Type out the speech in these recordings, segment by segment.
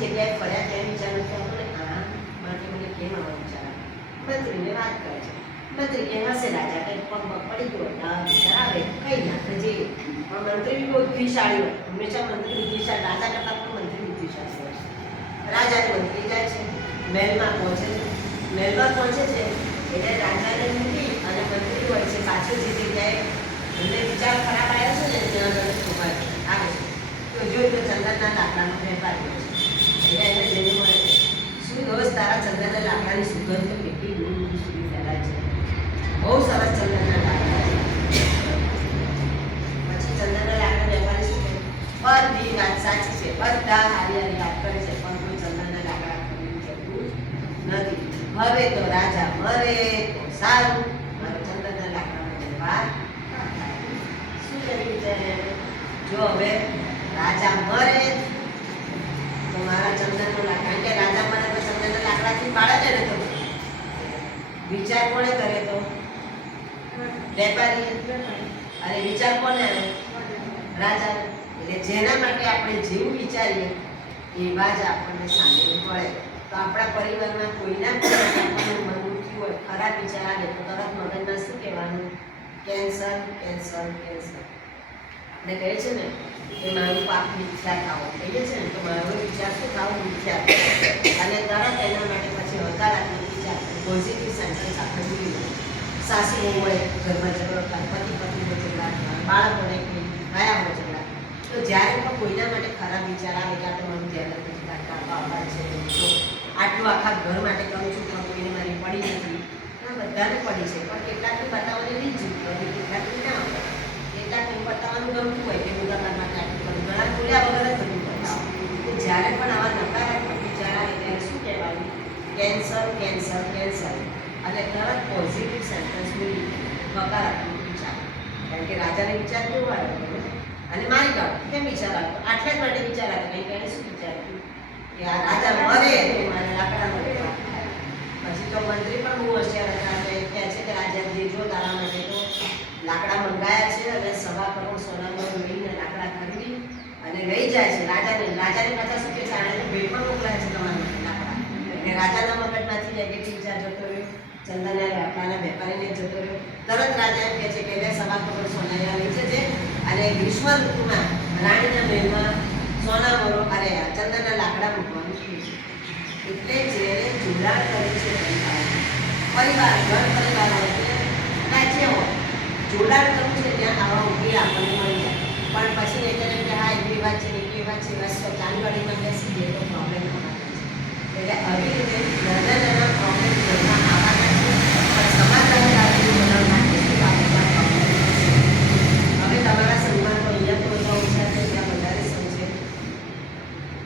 જગ્યાએ ફર્યા ત્યાં વિચાર નથી આવતો ને આ માટે મને કેમ આવા વિચાર આવે. મંત્રીને વાત કરે છે. મંત્રી કે હશે રાજા કંઈક પગ પડી ગયો ના વિચાર આવે કઈ નાખે જઈએ. પણ મંત્રી બી બહુ બુદ્ધિશાળી હોય. હંમેશા મંત્રી બુદ્ધિશાળી, રાજા કરતાં પણ મંત્રી બુદ્ધિશાળી હોય. રાજાને મંત્રી જાય છે, મહેલમાં પહોંચે છે. મહેલમાં પહોંચે છે એટલે રાજાને મૂકી અને મંત્રી હોય છે પાછળ જે જગ્યાએ એમને વિચાર ખરાબ આવ્યા છે ને ત્યાં આગળ ઉભા આવે છે. તો જોઈ તો ચંદનના લાકડાનો વેપાર છે. એટલે એને જેને મળે છે શું દોસ્ત તારા ચંદનના લાકડાની સુગંધ તો કેટલી દૂર દૂર સુધી ફેલાય છે. બહુ સરસ ચંદનના લાકડા છે. પછી ચંદનના લાકડા વેપારી શું કહે બધી વાત સાચી છે, બધા હારી હારી વાત કરે છે, પણ કોઈ ચંદનના લાકડા ખરીદી શકતું નથી. હવે તો રાજા મરે તો સારું, મારો ચંદનના લાકડાનો વેપાર શું કરી છે. જો હવે રાજા મરે તો મારા ચંદનનો લાકડા, કારણ કે રાજા મરે તો ચંદનના લાકડાથી પાડે ને તો વિચાર કોણે કરે તો વેપારી. અને વિચાર કોને આવે રાજા. એટલે જેના માટે આપણે જેવું વિચારીએ એવા જ આપણને સામે પડે. તો આપણા પરિવારમાં કોઈના આપણને મન દુખી હોય, ખરાબ વિચાર આવે તો તરત મગજમાં શું કહેવાનું કેન્સર કેન્સર કેન્સર. આપણે કહે છે ને કે મારું પાપ મિથ્યા થાવો કહીએ છે ને તો મારો વિચાર શું થાવો મિથ્યા. અને તરત એના માટે પછી હકારાત્મક વિચાર પોઝિટિવ સેન્ટેન્સ આપણે જોઈ લઈએ. સાસુ હોય ઘરમાં ઝઘડો થાય, પતિ પત્નીનો ઝઘડા થાય, બાળકોને કોઈ ગયા હોય ઝઘડા, તો જ્યારે પણ કોઈના માટે ખરાબ વિચાર આવે કે આ તો મારું ધ્યાન નથી કાઢવા આવવા છે તો આટલું આખા ઘર માટે કરું છું પણ કોઈને મારી પડી નથી. હા બધાને પડી છે પણ કેટલાકને બતાવવાની નહીં જીવતી હોય, કેટલાકને ના હોય. કેટલાકને બતાવવાનું ગમતું હોય કે હું તમારા માટે આટલું કરું, ઘણા બોલ્યા વગર જ બધું બતાવો. તો જ્યારે પણ આવા નકારાત્મક વિચાર આવે ત્યારે શું કહેવાય કેન્સર કેન્સર કેન્સર. અને તરત પોઝિટિવ સેન્ટેન્સ બોલી હકારાત્મક વિચાર. કારણ કે રાજાને વિચાર કેવો આવ્યો અને મારી કાઢો કેમ વિચાર આવ્યો, આટલા જ માટે વિચાર આવ્યો. કારણ કે એને શું વિચાર્યું કે આ રાજા મરે તો મારે લાકડાનો વેપાર થાય. પછી તો મંત્રી પણ બહુ હોશિયાર હતા. કહે છે કે રાજા જે જો તારા માટે તો લાકડા મંગાયા છે અને 1.25 કરોડ સોનાનો લઈને લાકડા ખરીદી અને લઈ જાય છે. રાજાને પાછા શું કે ચાણે ભેટમાં મોકલાય છે તમારા માટે લાકડા. એટલે રાજાના મગજમાંથી નેગેટિવ વિચાર જતો રહ્યો, ચંદનના લાકડાના વેપારીને જતો રહ્યો. તરત રાજા એમ કહે છે કે 1.25 કરોડ સોના લઈ જજે અને ગ્રીષ્મ ઋતુમાં રાણીના મહેલમાં સોના મરો અરે ચંદનના લાકડા મૂકવાનું છે. એટલે જેને જોડાણ કરે છે પરિવાર ઘર પરિવાર હોય કે રાજ્ય હોય, જોડાણ કરવું છે ત્યાં આવા ઉકેલ આપણને મળી જાય. પણ પછી એ કરે કે હા એવી વાત છે એવી વાત છે બસ જાનવાડીમાં બેસી જાય તો પ્રોબ્લેમ થવાના છે. એટલે આવી રીતે નાના નાના પ્રોબ્લેમ ઘરમાં આવવાના છે પણ સમાધાન લાવવાનું બનાવવા માટે શું આપણા પ્રોબ્લેમ. હવે તમારા સંઘમાં તો અહીંયા તો બધા ઓછા છે ત્યાં વધારે સંઘ છે.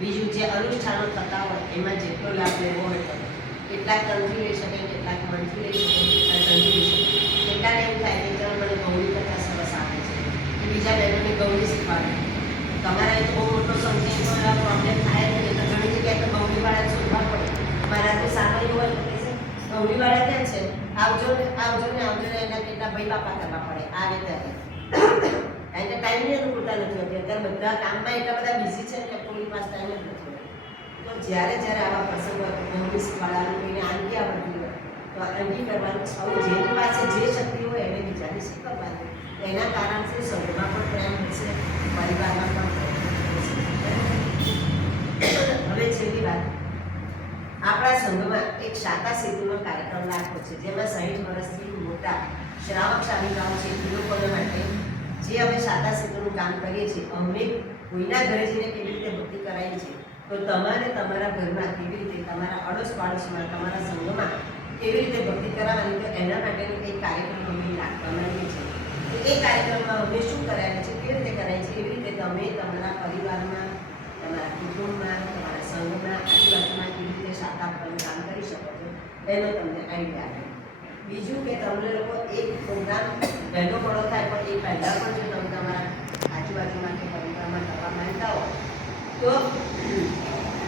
બીજું જે અનુષ્ઠાનો થતા હોય એમાં જેટલો લાભ લેવો હોય તો કેટલાક તંત્રી લઈ શકે, કેટલાક મંત્રી લઈ શકે, કેટલાક તંત્રી લઈ શકે. કેટલાક એવું થાય કે ચલો મને ગૌરી કરતાં સરસ આવે છે કે બીજા બહેનોને ગૌરી શીખવાડે. તમારા એ તો બહુ મોટો સંખ્યા તો એવા પ્રોબ્લેમ થાય જ નહીં. તો ઘણી જગ્યાએ તો ગૌરીવાળા શોધવા પડે. મારા તો સામાન્ય હોય તો કહે છે ગૌરીવાળા ક્યાં છે, આવજો ને આવજો ને આવજો ને. એના કેટલા ભાઈ બાપા કરવા પડે આવે ત્યારે. કારણ કે ટાઈમની અનુકૂળતા નથી હોતી. અત્યારે બધા કામમાં એટલા બધા બિઝી છે કે કોઈની પાસે ટાઈમ જ નથી હોતો. તો જ્યારે જ્યારે આવા પ્રસંગ હોય તો ગૌરી શીખવાડવાનું, કોઈને આંગી આવડતી હોય તો આંગી કરવાનું. હવે જેની પાસે જે શક્તિ હોય એને બીજાને શીખવવાનું. એના કારણથી સંઘમાં પણ પ્રેમ થશે, પરિવારમાં પણ પ્રેમ થશે. હવે છેલ્લી વાત, આપણા સંઘમાં એક શાખા સેતુનો કાર્યક્રમ રાખવો છે જેમાં 60 વર્ષથી મોટા શ્રાવક શ્રાવિકાઓ છે એ લોકોને માટે જે અમે શાખા સેતુનું કામ કરીએ છીએ. અમે કોઈના ઘરે જઈને કેવી રીતે ભક્તિ કરાવીએ છીએ તો તમારે તમારા ઘરમાં કેવી રીતે, તમારા અડોશ પાડોશમાં, તમારા સંઘમાં કેવી રીતે ભક્તિ કરાવવાની તો એના માટેનો એક કાર્યક્રમ અમે રાખવાના છીએ. તો એ કાર્યક્રમમાં અમે શું કરાવીએ છીએ, કેવી રીતે કરાવીએ છીએ, એવી રીતે તમે તમારા પરિવારમાં, તમારા કુટુંબમાં, તમારા સંઘમાં, આજુબાજુમાં કેવી રીતે શાખા આપવાનું કામ કરી શકો છો એનો તમને આઈડિયા આવે. બીજું કે તમને લોકો એક પ્રોગ્રામ વહેલો પડો થાય પણ એ પહેલાં પણ જો તમે તમારા આજુબાજુમાં કે પરિવારમાં કરવા માંગતા હો તો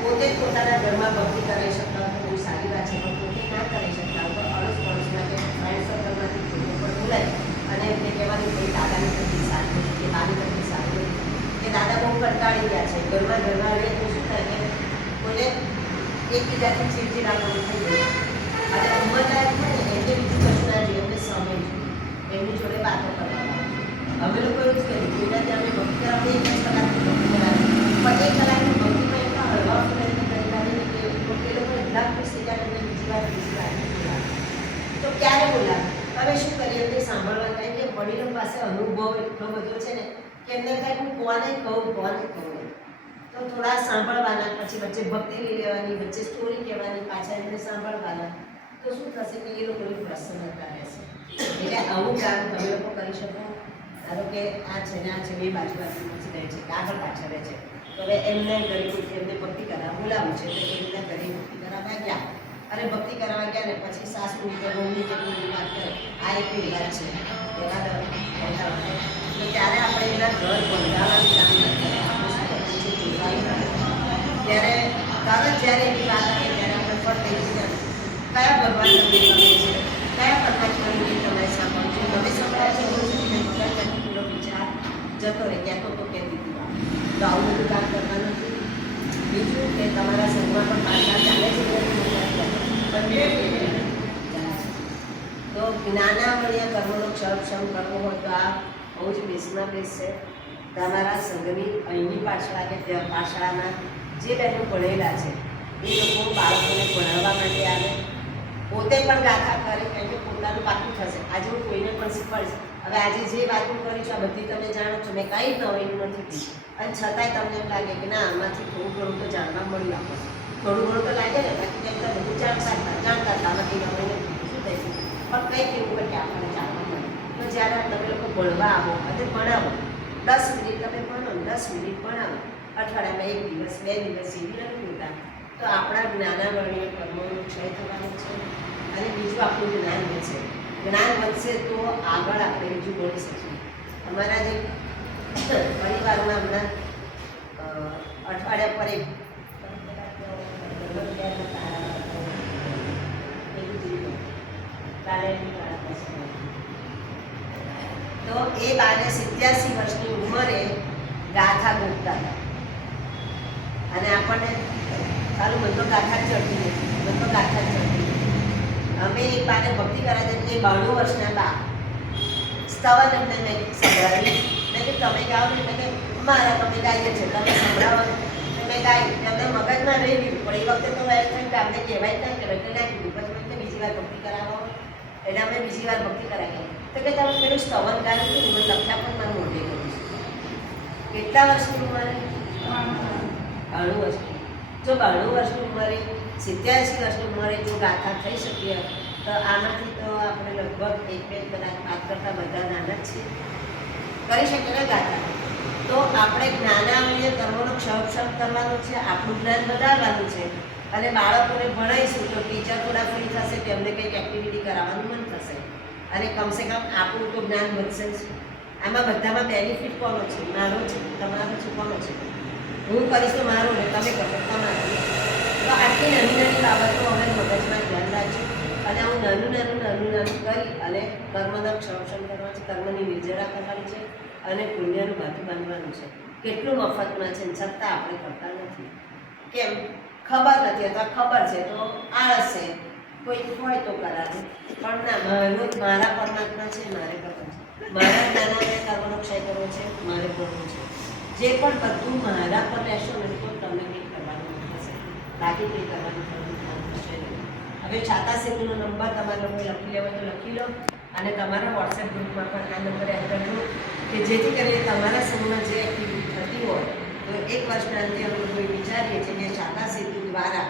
પોતે જ પોતાના ઘરમાં ભક્તિ કરી શકતા હોય તો બહુ સારી વાત છે. પણ પોતે ના કરી શકતા હોય તો અડોશ પડોશમાં કે ફ્રેન્ડ સર્કલમાંથી કોઈ પણ બોલાય અને એમને કહેવાનું કે દાદાની તકલીફ સારી નથી કે મારી તકલીફ સારી નથી કે દાદા બહુ કંટાળી ગયા છે. ઘરમાં રહે તો શું થાય કે કોઈને એકબીજાથી ચીડચીડા પણ થઈ જાય અને ઉંમરલાયક હોય ને એમને બીજું કશું ના જોઈએ, એમને સમય જોઈએ, એમની જોડે વાતો કરવા. અમે લોકો એવું જ કરીએ, કોઈના ત્યાં અમે ભક્તિ કરાવીએ 1 કલાકની ભક્તિ કરાવીએ, પણ 1 કલાકની ભક્તિમાં એટલા હળવા પ્રયત્ન કરી લાવીએ કે એ લોકો એટલા ખુશ થઈ જાય કે બીજી વાર તો ક્યારે બોલાવે. હવે શું કરીએ, એમને સાંભળવા થાય કે વડીલો પાસે અનુભવ એટલો બધો છે ને કે એમને થાય હું કોને કહું તો થોડા સાંભળવાના, પછી વચ્ચે ભક્તિ લઈ લેવાની, વચ્ચે સ્ટોરી કહેવાની, પાછા એમને સાંભળવાના, તો શું થશે કે એ લોકોની પ્રસન્નતા રહેશે. એટલે આવું કામ તમે લોકો કરી શકો. ધારો કે આ છે ને આ છે, બે બાજુ બાજુમાંથી રહે છે, આગળ પાછળ રહે છે, તો હવે એમને ઘરે એમને ભક્તિ કરાવવા બોલાવું છે તો એમના ઘરે ભક્તિ કરાવવા ગયા અને ભક્તિ કરાવવા ગયા ને પછી સાસુ કે મમ્મી કે કોઈની વાત કરે, આ એક રિવાજ છે એના તો ત્યારે આપણે એના ઘર બંધાવવાનું કામ ત્યારે તરત જ્યારે એની વાત આવે ત્યારે આપણે ફળ થઈ જઈએ કયા ભગવાન તમને ગમે છે, કયા પરમાત્માની તમે સાંભળો છો, તમે સંભળાય છે ત્યાંથી પૂરો વિચાર જતો રહે. કહેતો તો કહેતી હતી તો આવું બધું કામ કરતા નથી. બીજું કે તમારા સંઘમાં પણ પાછા ચાલે છે તો જ્ઞાનાવળીય કર્મનો ક્ષમ કરવો હોય તો આ બહુ જ બેસમાં બેસ છે. તમારા સંઘની અહીંની પાછળ કે પાછળના જે બહેનો ભણેલા છે એ લોકો બાળકોને ભણાવવા માટે આવે, પોતે પણ ગાથા કરે, કેમ કે પોતાનું પાકું થશે. આજે હું કોઈને પણ શીખવાડીશ. હવે આજે જે વાતો કરી છે આ બધી તમે જાણો છો, મેં કંઈ નવીનું નથી કીધું, અને છતાંય તમને એમ લાગે કે ના આમાંથી થોડું ઘણું તો જાણવા મળ્યું આપણને. થોડું ઘણું તો લાગે ને, બાકી કંઈક તો બધું જાણતા હતા આમાંથી નવીને શું થાય છે, પણ કંઈક એવું હોય કે આપણને જાણવા મળે. તો જ્યારે તમે લોકો ભણવા આવો અને ભણાવો, 10 મિનિટ તમે ભણો, 10 મિનિટ ભણાવો, અઠવાડિયામાં 1 દિવસ 2 દિવસ એવી નથી હોતા, તો આપણા જ્ઞાનાવરણીય કર્મોનો ક્ષય થવાનો છે અને બીજું આપણું જ્ઞાન વધશે. જ્ઞાન વધશે તો આગળ આપણે બીજું ભણી શકીએ. અમારા જે પરિવારમાં હમણાં અઠવાડિયા પર એક તો એ બાને 87 વર્ષની ઉંમરે ગાથા ગોખતા હતા અને આપણને સારું બધો ગાથા ચડતી નથી, બધો ગાથા ચડતી. અમે એક બાને ભક્તિ કરાવી હતી, 92 વર્ષના બા સ્તવન એમને મેં સંભળાવી. મેં કે તમે ગાઓ ને, મેં કે મારા તમે ગાઈએ છે, તમે સંભળાવો. મેં ગાઈ, એમને મગજમાં રહી ગયું, પણ એ વખતે તો એમ થયું કે આપણે કહેવાય ના કહેવાય એટલે ના કીધું. પછી મને બીજી વાર ભક્તિ કરાવો એટલે અમે બીજી વાર ભક્તિ કરાવી. તો કે તમે પેલું સ્તવન ગાયું હતું મને લખ્યા પણ મારું મોઢે કર્યું છે. કેટલા વર્ષની ઉંમરે? 92 વર્ષની. જો 92 વર્ષની ઉંમરે 87 વર્ષની ઉંમરે જો ગાથા થઈ શકીએ તો આનાથી તો આપણે લગભગ 1-2 કલાક વાત કરતાં બધા નાના જ છીએ, કરી શકીએ ને ગાથા. તો આપણે જ્ઞાનાવલીય કર્મોનો ક્ષમ કરવાનો છે, આપણું જ્ઞાન વધારવાનું છે અને બાળકોને ભણાવીશું તો ટીચર થોડા ફ્રી થશે, તેમને કંઈક એક્ટિવિટી કરાવવાનું મન થશે અને કમસે કમ આપણું તો જ્ઞાન વધશે જ. આમાં બધામાં બેનિફિટ કોનો છે? મારો છે, તમારો છે, કોનો છે? હું કરીશ તો મારો ને તમે કરશો તમારો. તો આટલી નાની નાની બાબતો હવે મગજમાં ધ્યાન રાખજો અને હું નાનું કરી અને કર્મનો ક્ષમ કરવા છે, કર્મની નિર્જરા કરવાની છે અને પુણ્યનું ભાથું બાંધવાનું છે. કેટલું મફતમાં છે છતાં આપણે કરતા નથી. કેમ? ખબર નથી અથવા ખબર છે તો આળસ છે, કોઈ હોય તો કરાવે, પણ ના મારા પરમાત્મા છે, મારે કરવું છે, મારા નાના કર્મનો ક્ષય કરવો છે, મારે કરવું છે. જે પણ બધું મારા પર રહેશો ને તો તમને કંઈક કરવાનું થશે, બાકી કંઈ કરવાનું થશે નહીં. હવે છાતા સેતુનો નંબર તમારે લોકોએ લખી લેવો તો લખી લો અને તમારા વોટ્સએપ ગ્રુપમાં પણ આ નંબર એડ કરજો કે જેથી કરીને તમારા સંઘમાં જે એક્ટિવિટી થતી હોય તો 1 વર્ષના અંતે અમે લોકોએ વિચારીએ છીએ કે છાતા સેતુ દ્વારા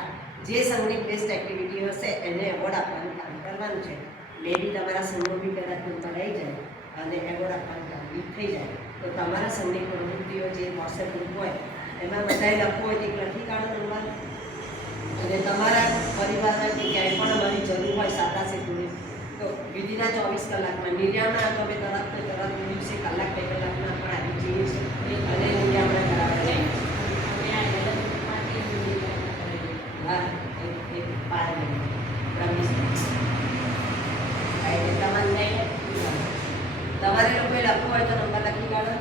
જે સંઘની બેસ્ટ એક્ટિવિટી હશે એને એવોર્ડ આપવાનું કામ કરવાનું છે. મે બી તમારા સંઘનો બી કદાચ નંબર આવી જાય અને એવોર્ડ આપવાનું કામ બી થઈ જાય તો તમારા સંઘની પ્રવૃત્તિઓ જે વોટ્સએપ ગ્રુપ હોય એમાં બધાએ લખવું હોય તો લખી કાઢો નંબર અને તમારા પરિવારમાં કે ક્યાંય પણ અમારી જરૂર હોય છાતા સેતુની તો વિધિના 24 કલાકમાં નિર્યામણા તો અમે તરત દિવસે કલાક 2 કલાકમાં પણ આવી જઈએ છીએ અને નિર્યામણા કરાવવા જઈએ. હા એક પાર તમારે લોકોએ લખવું હોય તો નંબર લખી કાઢો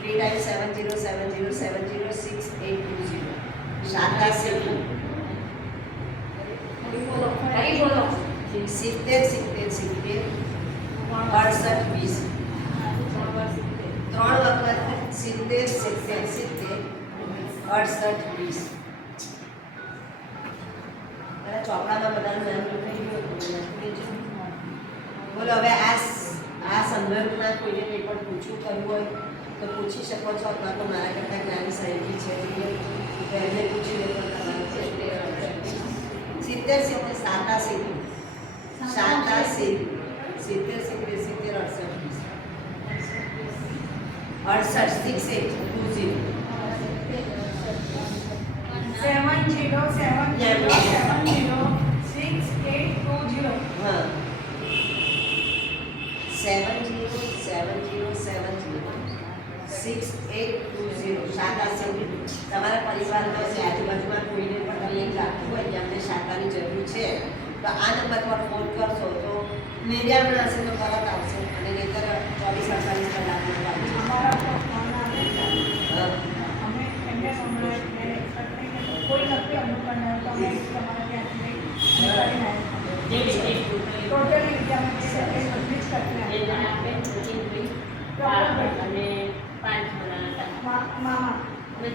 3 × 7070706820. 87 70 70 68 20 3 વખત 70 70 68 20 ચોપડામાં બધાનું નામ લખાઈ ગયું. બોલો હવે આ સંદર્ભમાં કોઈને કંઈ પણ પૂછવું કરવું હોય તો પૂછી શકો છો, અથવા તો મારા કરતાં જ્ઞાની સહેલી છે તો એમને પૂછીને પણ તમારું 70 70 87 70 70 68 20 હા 70 તમારા પરિવારમાં છે આજુબાજુમાં કોઈને પણ કંઈ લાગતું હોય કે અમને શાખાની જરૂર છે તો આ નંબર પર ફોન કરશો તો મીડિયામાં હશે તો તરત આવશે, અને નહીંતર 24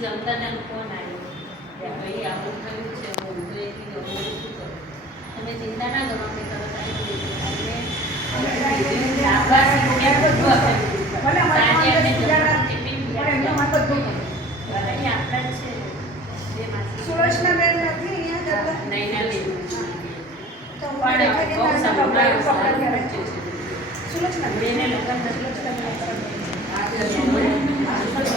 જમતા ફોન આવ્યો કે ભાઈ આવું થયું છે, હું તો એકલી ગયું શું કરું. તમે ચિંતા ના કરો, અમે તરત આવી